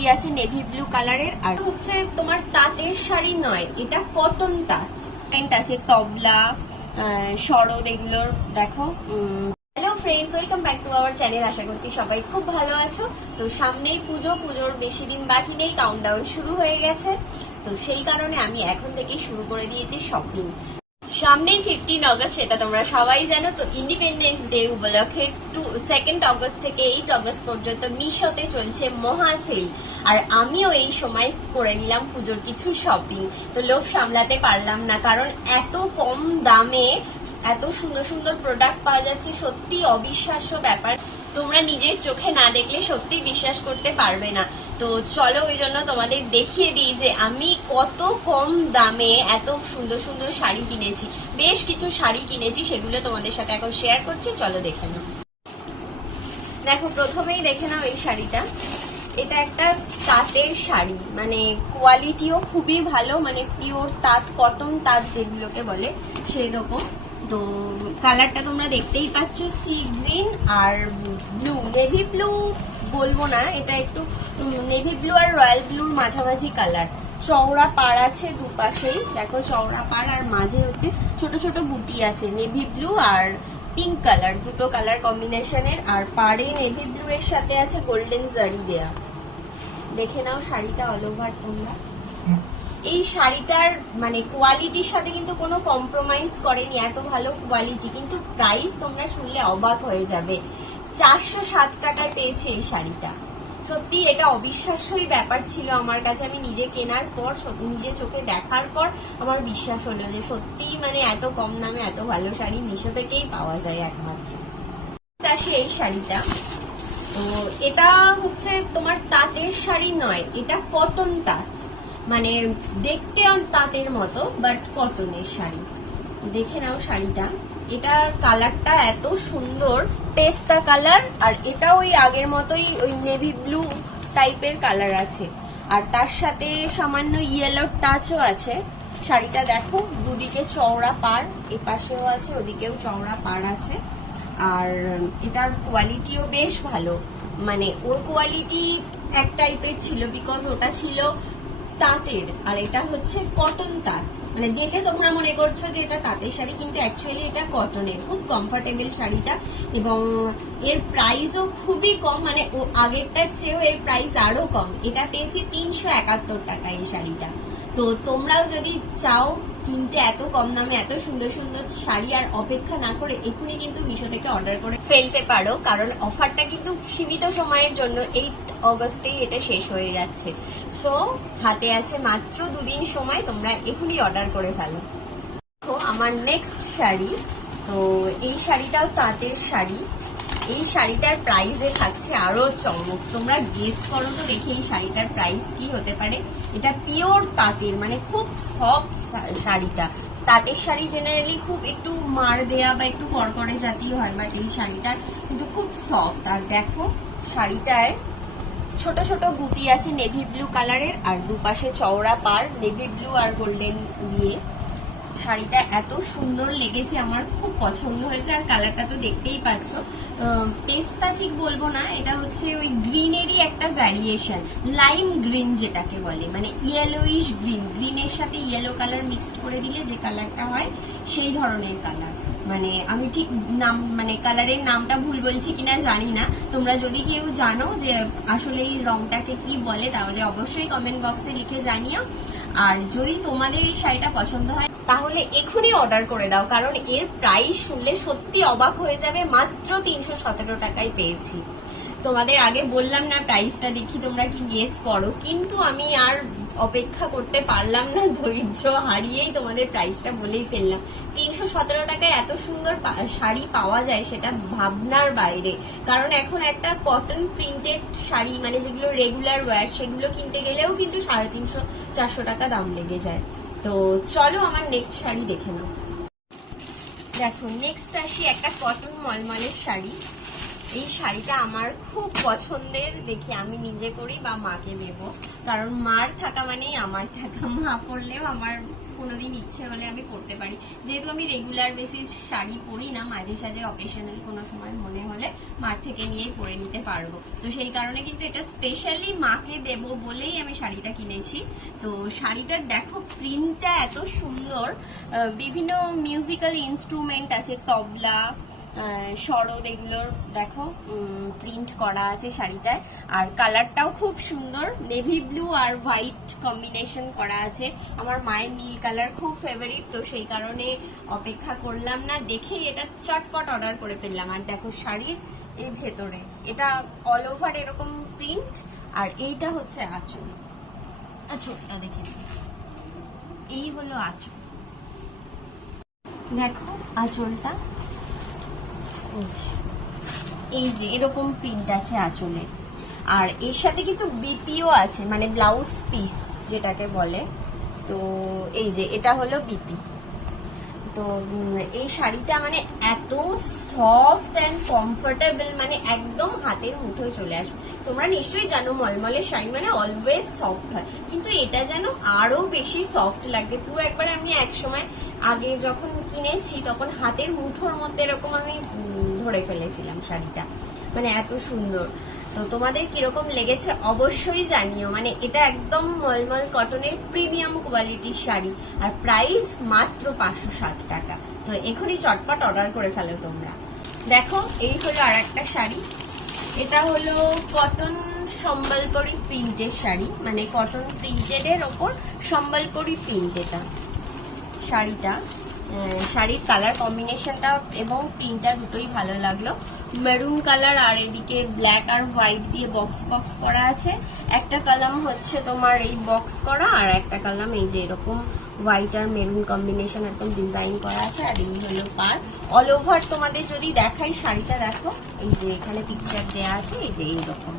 বুটি আছে navy blue কালারের আর হচ্ছে তোমার তাঁতের শাড়ি নয়, এটা কটন তাঁত। প্যান্ট আছে, তবলা শরৎ, এগুলোর, দেখো hello friends welcome back to our channel আশা করছি সবাই খুব ভালো আছো। তো সামনেই পুজো, পুজোর বেশি দিন বাকি নেই কাউন্টডাউন শুরু হয়ে গেছে। তো সেই কারণে আমি এখন থেকেই শুরু করে দিয়েছি শপিং সামনেই ফিফটিন অগস্ট সেটা তোমরা সবাই জানো, তো ইন্ডিপেন্ডেন্স ডে উপলক্ষে টু সেকেন্ড অগস্ট থেকে এইট অগস্ট পর্যন্ত মিশোতে চলছে মহা সেল আর আমিও এই সময় করে নিলাম পুজোর কিছু শপিং তো লোভ সামলাতে পারলাম না, কারণ এত কম দামে এত সুন্দর সুন্দর প্রোডাক্ট পাওয়া যাচ্ছে সত্যি অবিশ্বাস্য ব্যাপার। তোমরা নিজের চোখে না দেখলে সত্যি বিশ্বাস করতে পারবে না। তো চলো ওই জন্য তোমাদের দেখিয়ে দিই যে আমি কত কম দামে এত সুন্দর সুন্দর শাড়ি কিনেছি। বেশ কিছু শাড়ি কিনেছি, সেগুলো তোমাদের সাথে এখন শেয়ার করছি। চলো দেখে নাও। দেখো, প্রথমেই দেখে নাও এই শাড়িটা। এটা একটা তাঁতের শাড়ি মানে কোয়ালিটিও খুবই ভালো মানে পিওর তাঁত কটন তাঁত যেগুলোকে বলে সেই রকম তো কালারটা তোমরা দেখতেই পাচ্ছ সি গ্রিন আর ব্লু নেভি ব্লু বলব না, এটা একটু নেভি ব্লু আর রয়্যাল ব্লুর মাঝামাঝি কালার চওড়া পাড় আছে দুপাশেই, দেখো চওড়া পাড় আর মাঝে হচ্ছে ছোট ছোট বুটি আছে নেভি ব্লু আর পিঙ্ক কালার দুটো কালার কম্বিনেশনের আর পাড়ে নেভি ব্লু এর সাথে আছে গোল্ডেন জারি দেয়া। দেখে নাও শাড়িটা অল ওভার তোমরা। এই শাড়িটার মানে কোয়ালিটির সাথে কিন্তু কোনো কম্প্রোমাইজ করেনি, এত ভালো কোয়ালিটি কিন্তু প্রাইস তোমরা শুনলে অবাক হয়ে যাবে। চারশো সাত টাকায় পেয়েছি এই শাড়িটা। সত্যি এটা অবিশ্বাস্যই ব্যাপার ছিল আমার কাছে। আমি নিজে কেনার পর নিজে চোখে দেখার পর আমার বিশ্বাস হলো যে সত্যি মানে এত কম দামে এত ভালো শাড়ি মিশো থেকেই পাওয়া যায় একমাত্র। আসে এই শাড়িটা। তো এটা হচ্ছে তোমার তাঁতের শাড়ি নয়, এটা কটন তাঁত। মানে দেখতে তাঁতের মতো বাট কটনের শাড়ি। দেখে নাও শাড়িটা। এটার কালারটা এত সুন্দর, পেস্তা কালার, আর এটা ওই আগের মতোই ওই নেভি ব্লু টাইপের কালার আছে। আর তার সাথে সামান্য ইয়েলো টাচও আছে। শাড়িটা দেখো, দুদিকে চওড়া পাড় এ পাশেও আছে, ওদিকেও চওড়া পাড় আছে। আর এটার কোয়ালিটিও বেশ ভালো। মানে ওর কোয়ালিটি এক টাইপের ছিল বিকজ ওটা ছিল তাঁতের, আর এটা হচ্ছে কটন তাঁত। মানে দেখে তোমরা মনে করছ যে এটা তাঁতের শাড়ি, কিন্তু অ্যাকচুয়ালি এটা কটনের খুব কমফোর্টেবল শাড়িটা। এবং এর প্রাইসও খুবই কম মানে আগেরটার চেয়েও এর প্রাইস আরও কম। এটা পেয়েছি তিনশো একাত্তর টাকা এই শাড়িটা। তো তোমরাও যদি চাও কিনতে এত কম দামে এত সুন্দর সুন্দর শাড়ি আর অপেক্ষা না করে এখনই কিন্তু মিশো থেকে অর্ডার করে ফেলতে পারো, কারণ অফারটা কিন্তু সীমিত সময়ের জন্য এইট অগস্টেই এটা শেষ হয়ে যাচ্ছে। সো হাতে আছে মাত্র দুদিন সময়, তোমরা এখনই অর্ডার করে ফেলো। আমার নেক্সট শাড়ি, তো এই শাড়িটাও তাঁতের শাড়ি। এই শাড়িটার প্রাইসে থাকছে আরও চমক। তোমরা গেস করো তো দেখি এই শাড়িটার প্রাইস কি হতে পারে। এটা পিওর তাঁতের মানে খুব সফট শাড়িটা। তাঁতের শাড়ি জেনারেলি খুব একটু মার দেয়া বা একটু কড়কড়ে জাতীয় হয় বাট এই শাড়িটার কিন্তু খুব সফট আর দেখো শাড়িটায় ছোট ছোট বুটি আছে নেভি ব্লু কালারের আর দুপাশে চওড়া পার নেভি ব্লু আর গোল্ডেন দিয়ে। শাড়িটা এত সুন্দর লেগেছে, আমার খুব পছন্দ হয়েছে, আর কালারটা তো দেখতেই পাচ্ছ। টেস্টটা ঠিক বলব না, এটা হচ্ছে ওই গ্রিনেরই একটা ভ্যারিয়েশন লাইম গ্রিন যেটাকে বলে মানে ইয়েলোইশ গ্রিন গ্রিনের সাথে ইয়েলো কালার মিক্সড করে দিলে যে কালারটা হয়, সেই ধরনের কালার মানে আমি ঠিক নাম মানে কালারের নামটা ভুল বলছি কিনা জানি না। তোমরা যদি কেউ জানো যে আসলে এই রংটাকে কি বলে, তাহলে অবশ্যই কমেন্ট বক্সে লিখে জানিও। আর যদি তোমাদের এই শাড়িটা পছন্দ হয়, তাহলে এখনই অর্ডার করে দাও, কারণ এর প্রাইস শুনলে সত্যি অবাক হয়ে যাবে। মাত্র তিনশো সতেরো টাকায় পেয়েছি। তোমাদের আগে বললাম না প্রাইসটা দেখি তোমরা কি গেস করো। কিন্তু আমি আর অপেক্ষা করতে পারলাম না, ধৈর্য হারিয়েই তোমাদের প্রাইসটা বলেই ফেললাম। তিনশো সতেরো টাকায় এত সুন্দর শাড়ি পাওয়া যায় সেটা ভাবনার বাইরে। কারণ এখন একটা কটন প্রিন্টেড শাড়ি মানে যেগুলো রেগুলার ওয়্যার সেগুলো কিনতে গেলেও কিন্তু সাড়ে তিনশো, চারশো টাকা দাম লেগে যায়। তো চলো আমার নেক্সট শাড়ি দেখে নাও। দেখো নেক্সট আসি একটা কটন মলমলের শাড়ি। এই শাড়িটা আমার খুব পছন্দের, দেখি আমি নিজে পরি বা মাকে দেব কারণ মার থাকা মানেই, আমার থাকা, মা পরলেও আমার কোনোদিন ইচ্ছে হলে আমি পরতে পারি। যেহেতু আমি রেগুলার বেসিস শাড়ি পরি না, মাঝে সাঝে অকেশনাল কোনো সময় মনে হলে মার থেকে নিয়েই পরে নিতে পারব। তো সেই কারণে কিন্তু এটা স্পেশালি মাকে দেব বলেই আমি শাড়িটা কিনেছি। তো শাড়িটার দেখো প্রিন্টটা এত সুন্দর। বিভিন্ন মিউজিক্যাল ইনস্ট্রুমেন্ট আছে, তবলা সরোদ এগুলোর দেখো প্রিন্ট করা আছে শাড়িটায়। আর কালারটাও খুব সুন্দর নেভি ব্লু আর হোয়াইট কম্বিনেশন করা আছে। আমার মায়ের নীল কালার খুব ফেভারিট তো সেই কারণে অপেক্ষা করলাম না। দেখেই এটা চটপট অর্ডার করে ফেললাম। আর দেখো শাড়ির এই ভেতরে, এটা অল ওভার এরকম প্রিন্ট আর এইটা হচ্ছে আঁচল। আঁচলটা দেখে। এই হলো আঁচল। দেখো আঁচলটা এই যে। এরকম প্রিন্ট আছে আঁচলে। আর এর সাথে কিন্তু বিপিও আছে মানে ব্লাউজ পিস যেটাকে বলে। তো এই যে, এটা হলো বিপি তো এই শাড়িটা মানে এত সফট অ্যান্ড কমফোর্টেবল মানে একদম হাতের মুঠোয় চলে আসবে তোমরা নিশ্চয়ই জানো, মলমলের শাড়ি মানে অলওয়েজ সফট হয়। কিন্তু এটা যেন আরও বেশি সফট লাগবে পুরো একবার আমি এক সময় আগে যখন কিনেছি, তখন হাতের মুঠোর মধ্যে এরকম আমি ধরে ফেলেছিলাম শাড়িটা। মানে এত সুন্দর। তো তোমাদের কীরকম লেগেছে অবশ্যই জানিও। মানে এটা একদম মলমল কটনের প্রিমিয়াম কোয়ালিটির শাড়ি। আর প্রাইস মাত্র পাঁচশো ষাট টাকা। তো এখনই চটপট অর্ডার করে ফেলো তোমরা। দেখো, এই হলো আর একটা শাড়ি। এটা হলো কটন সম্বলপুরি প্রিন্টের শাড়ি। মানে কটন প্রিন্টেডের ওপর সম্বলপুরি প্রিন্ট এটা। শাড়িটা। শাড়ির কালার কম্বিনেশনটা এবং প্রিন্টটা দুটোই ভালো লাগল। মেরুন কালার আর এদিকে ব্ল্যাক আর হোয়াইট দিয়ে বক্স বক্স করা আছে। একটা কালাম হচ্ছে তোমার এই বক্স করা আর একটা কালাম এই যে এরকম হোয়াইট আর মেরুন কম্বিনেশন একদম ডিজাইন করা আছে আর এই হলো পার। অল ওভার তোমাদের যদি দেখাই শাড়িটা দেখো, এই যে এখানে পিকচার দেওয়া আছে, এই যে এইরকম।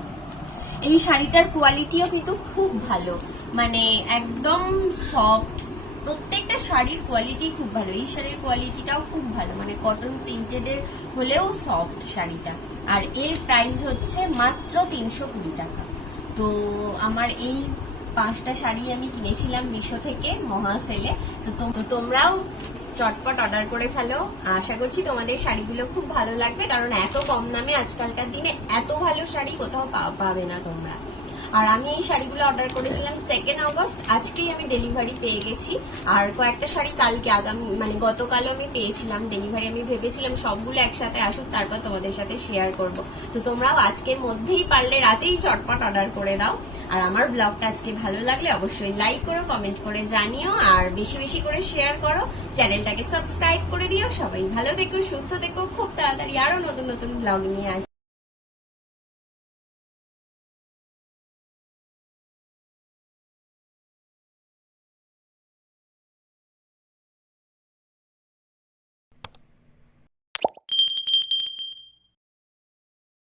এই শাড়িটার কোয়ালিটিও কিন্তু খুব ভালো। মানে একদম সফট প্রত্যেকটা শাড়ির কোয়ালিটি খুব ভালো। এই শাড়ির কোয়ালিটিটাও খুব ভালো। মানে কটন প্রিন্টেডের হলেও সফট শাড়িটা। আর এর প্রাইস হচ্ছে মাত্র তিনশো কুড়ি টাকা। তো আমার এই পাঁচটা শাড়ি আমি কিনেছিলাম মিশো থেকে মহা সেলে তো তোমরাও চটপট অর্ডার করে ফেলো। আশা করছি তোমাদের শাড়িগুলো খুব ভালো লাগবে। কারণ এত কম দামে আজকালকার দিনে এত ভালো শাড়ি কোথাও পাবে না তোমরা। আর আমি এই শাড়িগুলো অর্ডার করেছিলাম সেকেন্ড অগস্ট আজকেই আমি ডেলিভারি পেয়ে গেছি। আর কয়েকটা শাড়ি কালকে আগামী মানে গতকালও আমি পেয়েছিলাম ডেলিভারি আমি ভেবেছিলাম সবগুলো একসাথে আসুক, তারপর তোমাদের সাথে শেয়ার করব। তো তোমরাও আজকের মধ্যেই পারলে রাতেই চটপট অর্ডার করে দাও। আর আমার ব্লগটা আজকে ভালো লাগলে অবশ্যই লাইক করো কমেন্ট করে জানিও, আর বেশি বেশি করে শেয়ার করো। চ্যানেলটাকে সাবস্ক্রাইব করে দিও। সবাই ভালো থেকো, সুস্থ থেকো, খুব তাড়াতাড়ি আরও নতুন নতুন ব্লগ নিয়ে আস।